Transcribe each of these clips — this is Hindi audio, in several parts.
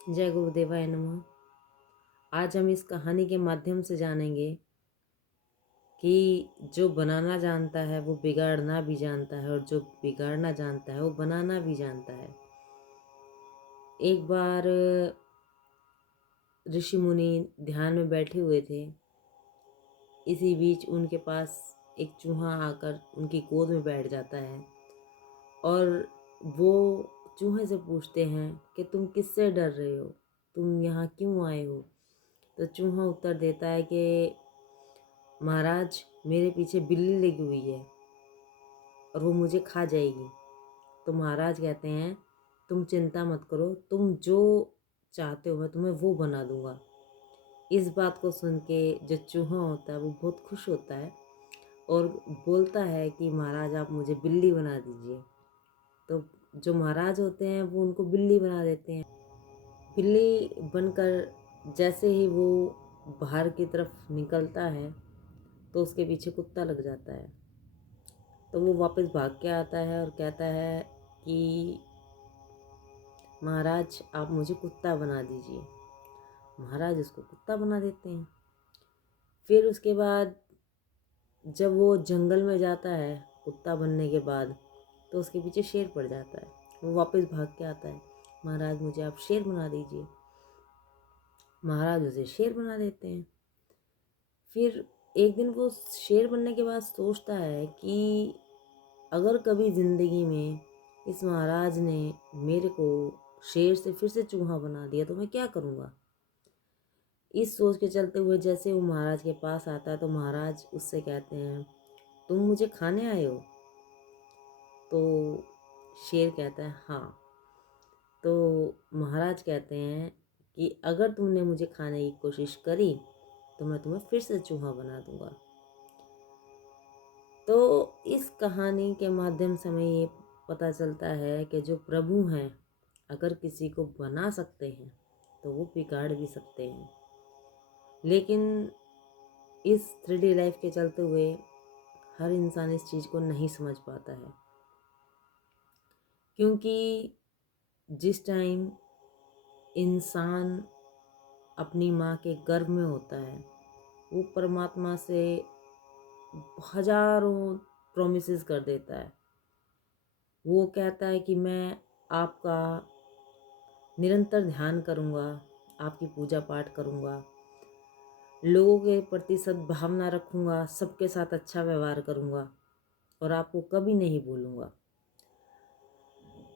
जय गुरुदेवाय नमः। आज हम इस कहानी के माध्यम से जानेंगे कि जो बनाना जानता है वो बिगाड़ना भी जानता है, और जो बिगाड़ना जानता है वो बनाना भी जानता है। एक बार ऋषि मुनि ध्यान में बैठे हुए थे। इसी बीच उनके पास एक चूहा आकर उनकी गोद में बैठ जाता है और वो चूहे से पूछते हैं कि तुम किससे डर रहे हो, तुम यहाँ क्यों आए हो। तो चूहा उत्तर देता है कि महाराज, मेरे पीछे बिल्ली लगी हुई है और वो मुझे खा जाएगी। तो महाराज कहते हैं तुम चिंता मत करो, तुम जो चाहते हो मैं तुम्हें वो बना दूंगा। इस बात को सुन के जो चूहा होता है वो बहुत खुश होता है और बोलता है कि महाराज आप मुझे बिल्ली बना दीजिए। तो जो महाराज होते हैं वो उनको बिल्ली बना देते हैं। बिल्ली बनकर जैसे ही वो बाहर की तरफ निकलता है तो उसके पीछे कुत्ता लग जाता है। तो वो वापस भाग के आता है और कहता है कि महाराज आप मुझे कुत्ता बना दीजिए। महाराज उसको कुत्ता बना देते हैं। फिर उसके बाद जब वो जंगल में जाता है कुत्ता बनने के बाद, तो उसके पीछे शेर पड़ जाता है। वो वापस भाग के आता है, महाराज मुझे आप शेर बना दीजिए। महाराज उसे शेर बना देते हैं। फिर एक दिन वो शेर बनने के बाद सोचता है कि अगर कभी ज़िंदगी में इस महाराज ने मेरे को शेर से फिर से चूहा बना दिया तो मैं क्या करूँगा। इस सोच के चलते हुए जैसे वो महाराज के पास आता है तो महाराज उससे कहते हैं तुम मुझे खाने आए हो। तो शेर कहता है हाँ। तो महाराज कहते हैं कि अगर तुमने मुझे खाने की कोशिश करी तो मैं तुम्हें फिर से चूहा बना दूंगा। तो इस कहानी के माध्यम से हमें ये पता चलता है कि जो प्रभु हैं अगर किसी को बना सकते हैं तो वो बिगाड़ भी सकते हैं। लेकिन इस 3D लाइफ के चलते हुए हर इंसान इस चीज़ को नहीं समझ पाता है, क्योंकि जिस टाइम इंसान अपनी माँ के गर्भ में होता है वो परमात्मा से हजारों प्रोमिसेस कर देता है। वो कहता है कि मैं आपका निरंतर ध्यान करूँगा, आपकी पूजा पाठ करूँगा, लोगों के प्रति सद्भावना रखूँगा, सबके साथ अच्छा व्यवहार करूँगा और आपको कभी नहीं भूलूँगा।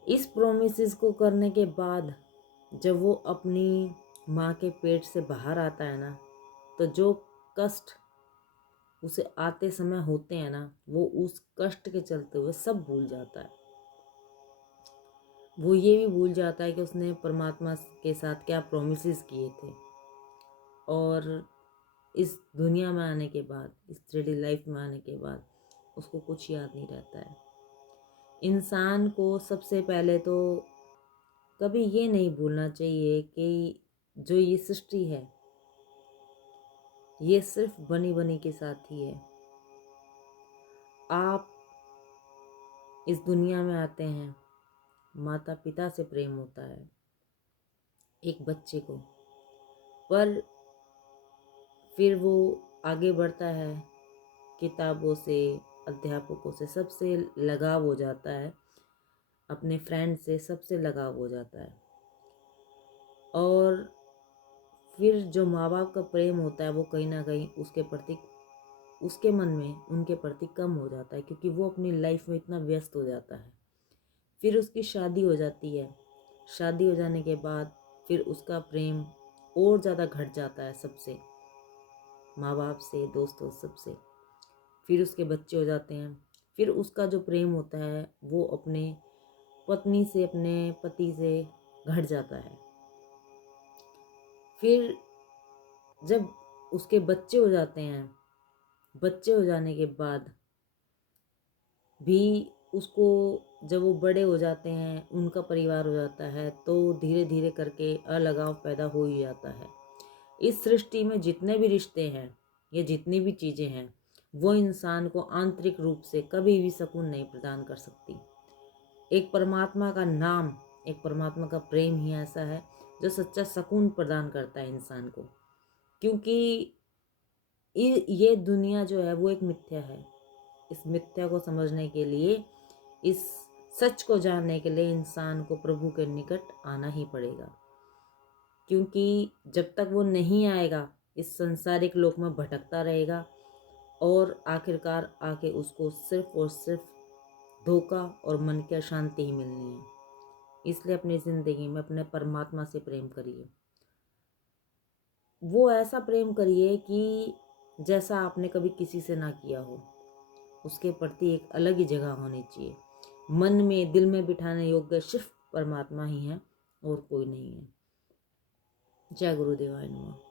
इस प्रोमिसेस को करने के बाद जब वो अपनी माँ के पेट से बाहर आता है ना, तो जो कष्ट उसे आते समय होते हैं ना, वो उस कष्ट के चलते हुए सब भूल जाता है। वो ये भी भूल जाता है कि उसने परमात्मा के साथ क्या प्रोमिसेस किए थे। और इस दुनिया में आने के बाद, इस 3D लाइफ में आने के बाद उसको कुछ याद नहीं रहता है। इंसान को सबसे पहले तो कभी ये नहीं भूलना चाहिए कि जो ये सृष्टि है ये सिर्फ बनी बनी के साथ ही है। आप इस दुनिया में आते हैं, माता पिता से प्रेम होता है एक बच्चे को, पर फिर वो आगे बढ़ता है, किताबों से, अध्यापकों से, सबसे लगाव हो जाता है, अपने फ्रेंड से सबसे लगाव हो जाता है। और फिर जो माँ बाप का प्रेम होता है वो कहीं ना कहीं उसके प्रति, उसके मन में उनके प्रति कम हो जाता है, क्योंकि वो अपनी लाइफ में इतना व्यस्त हो जाता है। फिर उसकी शादी हो जाती है। शादी हो जाने के बाद फिर उसका प्रेम और ज़्यादा घट जाता है सबसे, माँ बाप से, दोस्तों, सबसे। फिर उसके बच्चे हो जाते हैं। फिर उसका जो प्रेम होता है वो अपने पत्नी से, अपने पति से घट जाता है। फिर जब उसके बच्चे हो जाते हैं, बच्चे हो जाने के बाद भी उसको, जब वो बड़े हो जाते हैं, उनका परिवार हो जाता है, तो धीरे धीरे करके अलगाव पैदा हो ही जाता है। इस सृष्टि में जितने भी रिश्ते हैं, ये जितनी भी चीज़ें हैं, वो इंसान को आंतरिक रूप से कभी भी सुकून नहीं प्रदान कर सकती। एक परमात्मा का नाम, एक परमात्मा का प्रेम ही ऐसा है जो सच्चा सुकून प्रदान करता है इंसान को। क्योंकि ये दुनिया जो है वो एक मिथ्या है। इस मिथ्या को समझने के लिए, इस सच को जानने के लिए इंसान को प्रभु के निकट आना ही पड़ेगा। क्योंकि जब तक वो नहीं आएगा, इस संसारिक लोक में भटकता रहेगा और आखिरकार आके उसको सिर्फ और सिर्फ धोखा और मन की अशांति ही मिलनी है। इसलिए अपनी ज़िंदगी में अपने परमात्मा से प्रेम करिए। वो ऐसा प्रेम करिए कि जैसा आपने कभी किसी से ना किया हो। उसके प्रति एक अलग ही जगह होनी चाहिए। मन में, दिल में बिठाने योग्य सिर्फ परमात्मा ही है और कोई नहीं है। जय गुरुदेवाय नमः।